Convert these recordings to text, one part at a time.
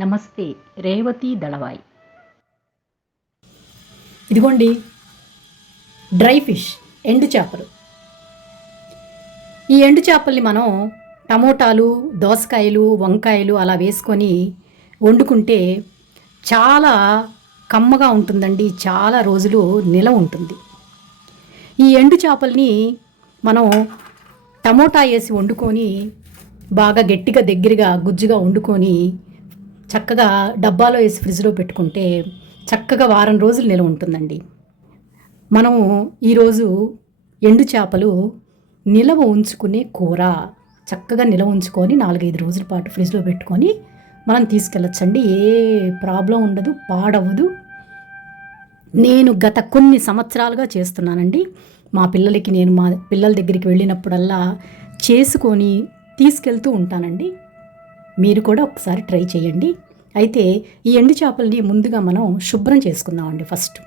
నమస్తే రేవతి దళవాయ్. ఇదిగోండి dry fish ఎండు చేపలు. ఈ ఎండు చేపల్ని మనం టమోటాలు దోసకాయలు వంకాయలు అలా వేసుకొని వండుకుంటే చాలా కమ్మగా ఉంటుందండి చాలా రోజులు నిలవ ఉంటుంది. ఈ ఎండు చేపల్ని మనం టమోటా వేసి వండుకొని బాగా గట్టిగా దగ్గరగా గుజ్జుగా వండుకొని చక్కగా డబ్బాలో వేసి ఫ్రిడ్జ్లో పెట్టుకుంటే చక్కగా వారం రోజులు నిల్వ ఉంటుందండి. మనము ఈరోజు ఎండు చేపలు నిలవ ఉంచుకునే కూర చక్కగా నిలవ ఉంచుకొని నాలుగైదు రోజుల పాటు ఫ్రిడ్జ్లో పెట్టుకొని మనం తీసుకెళ్ళొచ్చండి. ఏ ప్రాబ్లం ఉండదు పాడవదు నేను గత కొన్ని సంవత్సరాలుగా చేస్తున్నానండి. మా పిల్లలకి నేను మా పిల్లల దగ్గరికి వెళ్ళినప్పుడల్లా చేసుకొని తీసుకెళ్తూ ఉంటానండి. మీరు కూడా ఒకసారి ట్రై చేయండి. అయితే ఈ ఎండు చేపల్ని ముందుగా మనం శుభ్రం చేసుకుందామండి ఫస్ట్.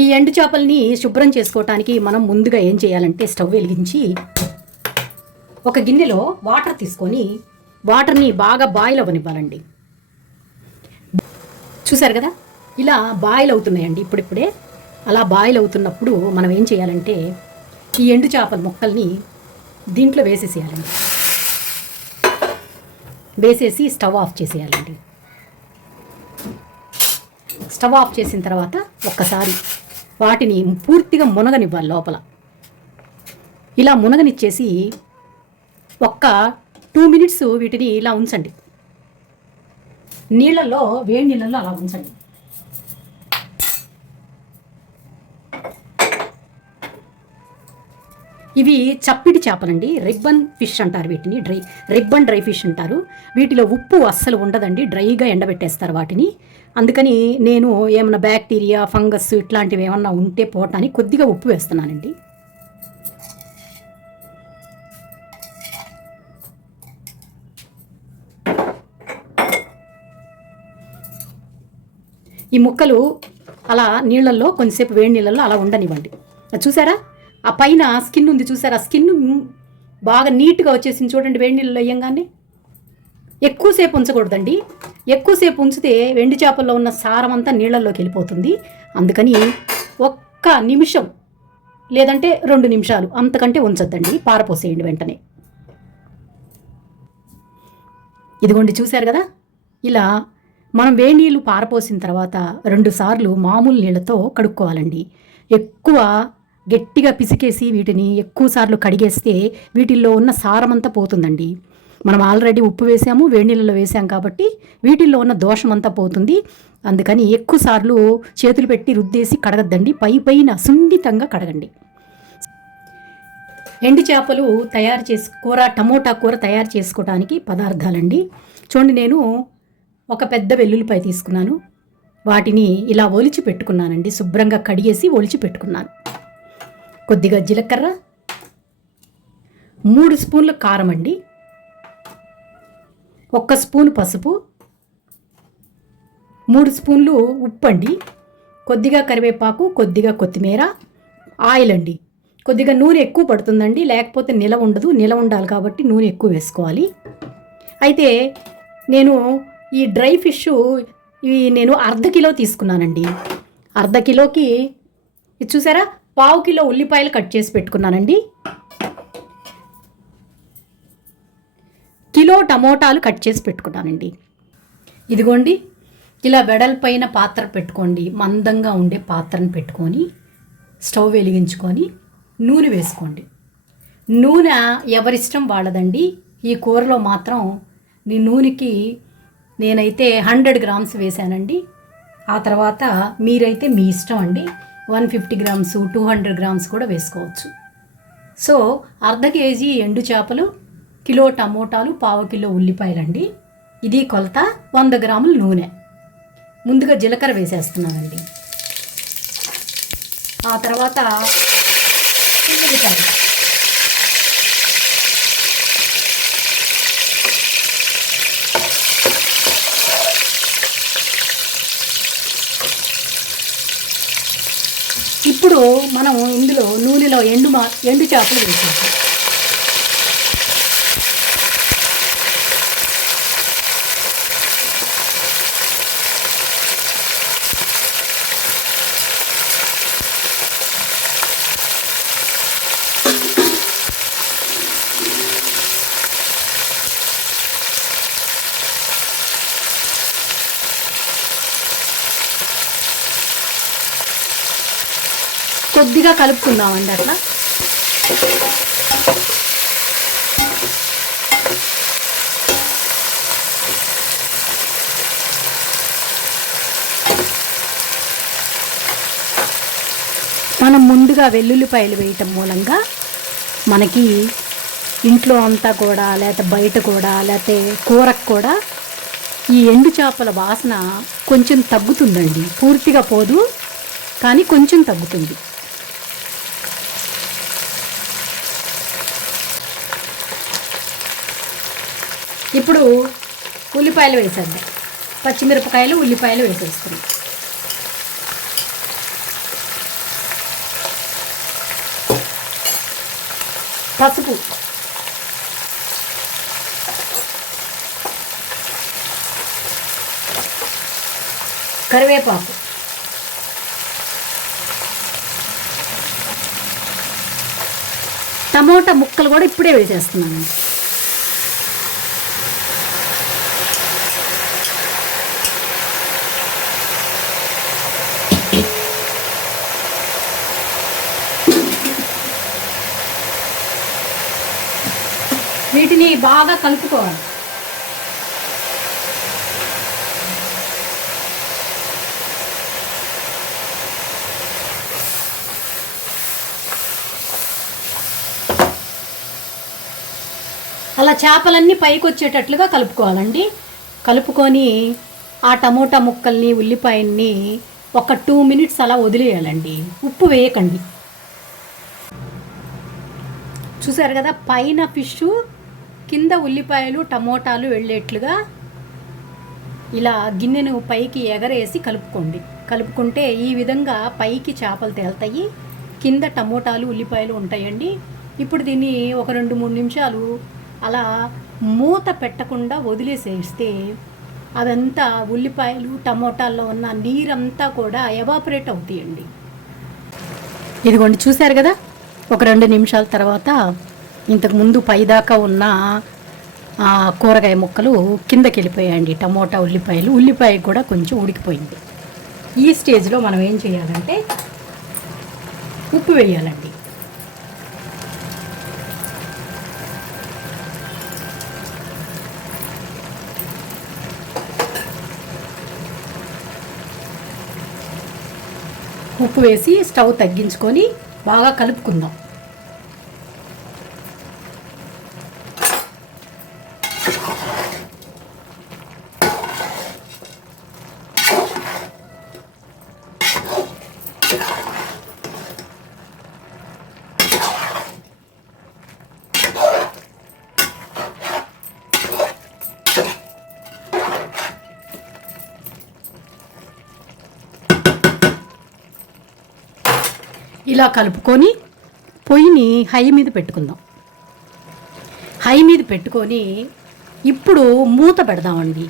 ఈ ఎండు చేపల్ని శుభ్రం చేసుకోవటానికి మనం ముందుగా ఏం చేయాలంటే స్టవ్ వెలిగించి ఒక గిన్నెలో వాటర్ తీసుకొని వాటర్ని బాగా బాయిల్ అవ్వనివ్వాలండి. చూసారు కదా? ఇలా బాయిల్ అవుతున్నాయండి ఇప్పుడిప్పుడే. అలా బాయిల్ అవుతున్నప్పుడు మనం ఏం చేయాలంటే ఈ ఎండు చేపల ముక్కల్ని దీంట్లో వేసేసేయాలండి. వేసేసి స్టవ్ ఆఫ్ చేసేయాలండి. స్టవ్ ఆఫ్ చేసిన తర్వాత ఒక్కసారి వాటిని పూర్తిగా మునగనివ్వాలి లోపల. ఇలా మునగనిచ్చేసి ఒక్క టూ మినిట్స్ వీటిని ఇలా ఉంచండి. నీళ్ళల్లో వేడి నీళ్ళల్లో అలా ఉంచండి. ఇవి చప్పిడి చేపలండి. రిబ్బన్ ఫిష్ అంటారు వీటిని. డ్రై రిబ్బన్ డ్రై ఫిష్ అంటారు. వీటిలో ఉప్పు అస్సలు ఉండదండి. డ్రైగా ఎండబెట్టేస్తారు వాటిని. అందుకని నేను ఏమైనా బ్యాక్టీరియా ఫంగస్ ఇట్లాంటివి ఏమన్నా ఉంటే పోవటానికి కొద్దిగా ఉప్పు వేస్తున్నానండి. ఈ ముక్కలు అలా నీళ్ళల్లో కొంతసేపు వేడి నీళ్ళల్లో అలా ఉండనివ్వండి. చూసారా? ఆ పైన స్కిన్ ఉంది చూసారు? ఆ స్కిన్ బాగా నీట్గా వచ్చేసింది చూడండి వేడి నీళ్ళు వేయంగానే. ఎక్కువసేపు ఉంచకూడదండి. ఎక్కువసేపు ఉంచితే వెండి చేపల్లో ఉన్న సారం అంతా నీళ్ళల్లోకి వెళ్ళిపోతుంది. అందుకని ఒక్క నిమిషం లేదంటే రెండు నిమిషాలు అంతకంటే ఉంచొద్దండి. పారపోసేయండి వెంటనే. ఇదిగోండి చూశారు కదా? ఇలా మనం వేడి నీళ్ళు పారపోసిన తర్వాత రెండు సార్లు మామూలు నీళ్ళతో కడుక్కోవాలండి. ఎక్కువ గట్టిగా పిసికేసి వీటిని ఎక్కువ సార్లు కడిగేస్తే వీటిల్లో ఉన్న సారమంతా పోతుందండి. మనం ఆల్రెడీ ఉప్పు వేసాము వేడి నీళ్ళలో వేసాం కాబట్టి వీటిల్లో ఉన్న దోషమంతా పోతుంది. అందుకని ఎక్కువ సార్లు చేతులు పెట్టి రుద్దేసి కడగద్దండి. పై పైన సున్నితంగా కడగండి. ఎండు చేపలు తయారు చేసి కూర టమోటా కూర తయారు చేసుకోవడానికి పదార్థాలండి. చూడండి నేను ఒక పెద్ద వెల్లుల్లిపాయ తీసుకున్నాను. వాటిని ఇలా ఒలిచి పెట్టుకున్నానండి. శుభ్రంగా కడిగేసి ఒలిచి పెట్టుకున్నాను. కొద్దిగా జీలకర్ర మూడు స్పూన్లు కారం అండి ఒక్క స్పూన్ పసుపు మూడు స్పూన్లు ఉప్పు అండి కొద్దిగా కరివేపాకు కొద్దిగా కొత్తిమీర ఆయిల్ అండి. కొద్దిగా నూనె ఎక్కువ పడుతుందండి లేకపోతే నిల ఉండదు నిల ఉండాలి కాబట్టి నూనె ఎక్కువ వేసుకోవాలి. అయితే నేను ఈ డ్రై ఫిష్ ఇవి నేను అర్ధ కిలో తీసుకున్నానండి. అర్ధ కిలోకి ఇది చూసారా? పావు కిలో ఉల్లిపాయలు కట్ చేసి పెట్టుకున్నానండి. కిలో టమోటాలు కట్ చేసి పెట్టుకున్నానండి. ఇదిగోండి ఇలా వెడల్పైన పాత్ర పెట్టుకోండి మందంగా ఉండే పాత్రను పెట్టుకొని స్టవ్ వెలిగించుకొని నూనె వేసుకోండి. నూనె ఎవరిష్టం వాళ్ళదండి. ఈ కూరలో మాత్రం నీ నూనెకి నేనైతే హండ్రెడ్ గ్రామ్స్ వేశానండి. ఆ తర్వాత మీరైతే మీ ఇష్టం అండి. One fifty grams two hundred grams కూడా వేసుకోవచ్చు. సో అర్ధ కేజీ ఎండు చేపలు కిలో టమోటాలు పావు కిలో ఉల్లిపాయలండి. ఇది కొలత వంద గ్రాముల నూనె. ముందుగా జీలకర్ర వేసేస్తున్నానండి. ఆ తర్వాత ఉల్లిపాయలు. ఇప్పుడు మనం ఇందులో నూనెలో ఎండు మా ఎండు చేపలు వేసేసాం కొద్దిగా కలుపుకుందామండి అట్లా. మనం ముందుగా వెల్లుల్లిపాయలు వేయటం మూలంగా మనకి ఇంట్లో అంతా కూడా లేకపోతే బయట కూడా లేకపోతే కూరకు కూడా ఈ ఎండు చేపల వాసన కొంచెం తగ్గుతుందండి. పూర్తిగా పోదు కానీ కొంచెం తగ్గుతుంది. ఇప్పుడు ఉల్లిపాయలు వేసేద్దాం. పచ్చిమిరపకాయలు ఉల్లిపాయలు వేసేస్తున్నాం పసుపు. కరివేపాకు. టమోటా ముక్కలు కూడా ఇప్పుడే వేసేస్తున్నాను. వీటిని బాగా కలుపుకోవాలి. అలా చేపలన్నీ పైకి వచ్చేటట్లుగా కలుపుకోవాలండి. కలుపుకొని ఆ టమోటా ముక్కల్ని ఉల్లిపాయల్ని ఒక టూ మినిట్స్ అలా వదిలేయాలండి. ఉప్పు వేయకండి. చూసారు కదా పైన ఫిష్ కింద ఉల్లిపాయలు టమోటాలు వెళ్ళేట్లుగా ఇలా గిన్నెను పైకి ఎగరేసి కలుపుకోండి. కలుపుకుంటే ఈ విధంగా పైకి చేపలు తేలుతాయి. కింద టమోటాలు ఉల్లిపాయలు ఉంటాయండి. ఇప్పుడు దీన్ని ఒక రెండు మూడు నిమిషాలు అలా మూత పెట్టకుండా వదిలేసేస్తే అదంతా ఉల్లిపాయలు టమోటాల్లో ఉన్న నీరంతా కూడా ఎవాపరేట్ అవుతాయండి. ఇదిగోండి చూశారు కదా? ఒక రెండు నిమిషాల తర్వాత ఇంతకు ముందు పైదాకా ఉన్న కూరగాయ ముక్కలు కిందకి వెళ్ళిపోయాయండి టమోటా ఉల్లిపాయలు. ఉల్లిపాయ కూడా కొంచెం ఉడికిపోయింది. ఈ స్టేజ్లో మనం ఏం చేయాలంటే ఉప్పు వేయాలండి. ఉప్పు వేసి స్టవ్ తగ్గించుకొని బాగా కలుపుకుందాం. ఇలా కలుపుకొని పొయ్యిని హై మీద పెట్టుకుందాం. హై మీద పెట్టుకొని ఇప్పుడు మూత పెడదామండి.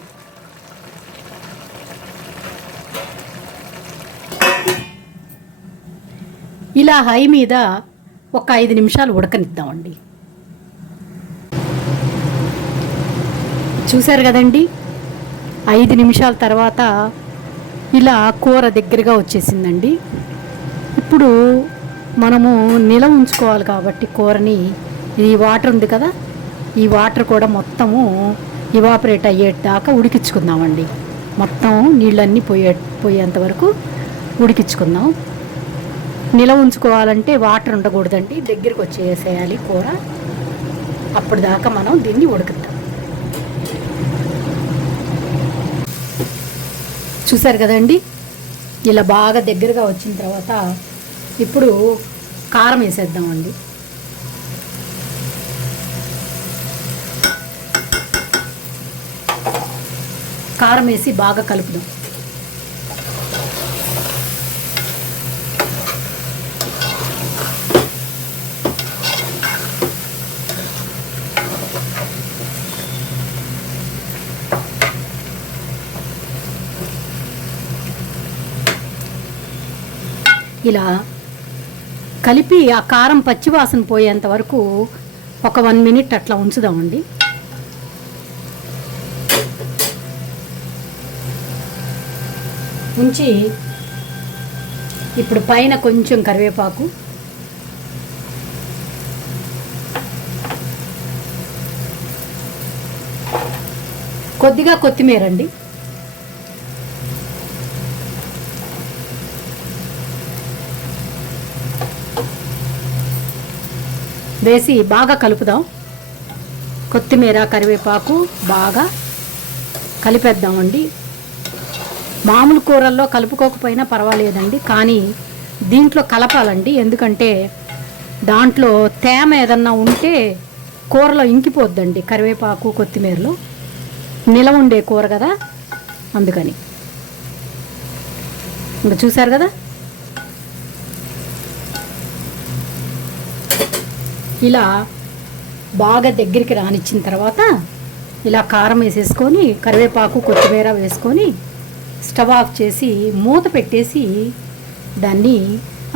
ఇలా హై మీద ఒక ఐదు నిమిషాలు ఉడకనిద్దామండి. చూశారు కదండి? ఐదు నిమిషాల తర్వాత ఇలా కూర దగ్గరగా వచ్చేసిందండి. ఇప్పుడు మనము నిల ఉంచుకోవాలి కాబట్టి కూరని. ఈ వాటర్ ఉంది కదా? ఈ వాటర్ కూడా మొత్తము ఇవాపరేట్ అయ్యేదాకా ఉడికించుకుందామండి. మొత్తం నీళ్ళన్నీ పోయే పోయేంత వరకు ఉడికించుకుందాం. నిల ఉంచుకోవాలంటే వాటర్ ఉండకూడదండి. దగ్గరికి వచ్చేసేయాలి కూర. అప్పుడు దాకా మనం దీన్ని ఉడుకుతాం. చూసారు కదండి? ఇలా బాగా దగ్గరగా వచ్చిన తర్వాత ఇప్పుడు కారం వేసేద్దామండి. కారం వేసి బాగా కలుపుదాం. ఇలా కలిపి ఆ కారం పచ్చివాసన పోయేంత వరకు ఒక వన్ మినిట్ అట్లా ఉంచుదామండి. ఉంచి ఇప్పుడు పైన కొంచెం కరివేపాకు. కొద్దిగా కొత్తిమీర అండి వేసి బాగా కలుపుదాం. కొత్తిమీర కరివేపాకు బాగా కలిపేద్దామండి. మామూలు కూరల్లో కలుపుకోకపోయినా పర్వాలేదండి. కానీ దీంట్లో కలపాలండి. ఎందుకంటే దాంట్లో తేమ ఏదన్నా ఉంటే కూరలో ఇంకిపోద్దండి కరివేపాకు కొత్తిమీరలో. నిలవ ఉండే కూర కదా అందుకని. ఇంకా చూసారు కదా? ఇలా బాగా దగ్గరికి రానిచ్చిన తర్వాత ఇలా కారం వేసేసుకొని కరివేపాకు కొత్తిమీర వేసుకొని స్టవ్ ఆఫ్ చేసి మూత పెట్టేసి దాన్ని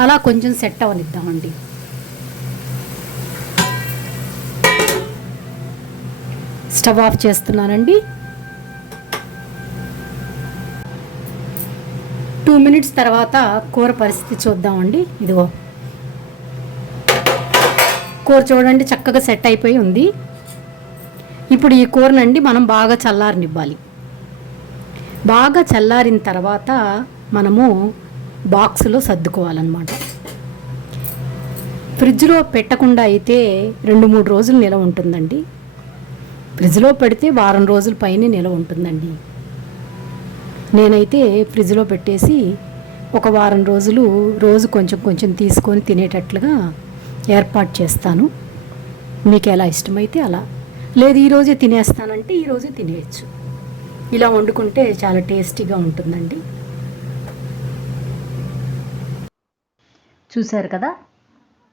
అలా కొంచెం సెట్ అవనిద్దామండి స్టవ్ ఆఫ్ చేస్తున్నానండి. టూ మినిట్స్ తర్వాత కూర పరిస్థితి చూద్దామండి. ఇదిగో. కూర చూడండి చక్కగా సెట్ అయిపోయి ఉంది. ఇప్పుడు ఈ కూరనండి మనం బాగా చల్లారనివ్వాలి. బాగా చల్లారిన తర్వాత మనము బాక్సులో సర్దుకోవాలన్నమాట. ఫ్రిడ్జ్లో పెట్టకుండా అయితే రెండు మూడు రోజులు నిలవ ఉంటుందండి. ఫ్రిడ్జ్లో పెడితే వారం రోజుల పైన నిలవ ఉంటుందండి. నేనైతే ఫ్రిడ్జ్లో పెట్టేసి ఒక వారం రోజులు రోజు కొంచెం కొంచెం తీసుకొని తినేటట్లుగా ఏర్పాటు చేస్తాను. మీకు ఎలా ఇష్టమైతే అలా. లేదు ఈరోజే తినేస్తానంటే ఈరోజే తినేయచ్చు. ఇలా వండుకుంటే చాలా టేస్టీగా ఉంటుందండి. చూశారు కదా?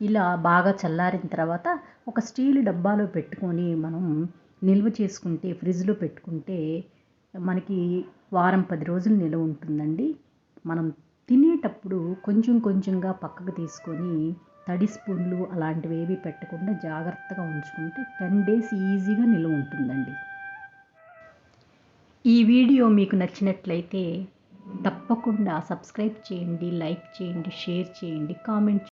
ఇలా బాగా చల్లారిన తర్వాత ఒక స్టీల్ డబ్బాలో పెట్టుకొని మనం నిల్వ చేసుకుంటే ఫ్రిడ్జ్లో పెట్టుకుంటే మనకి వారం పది రోజులు నిల్వ ఉంటుందండి. మనం తినేటప్పుడు కొంచెం కొంచెంగా పక్కకు తీసుకొని తడి స్పూన్లు అలాంటివి ఏవి పెట్టకుండా జాగ్రత్తగా ఉంచుకుంటే టెన్ డేస్ ఈజీగా నిల్వ ఉంటుందండి. ఈ వీడియో మీకు నచ్చినట్లయితే తప్పకుండా సబ్స్క్రైబ్ చేయండి లైక్ చేయండి షేర్ చేయండి కామెంట్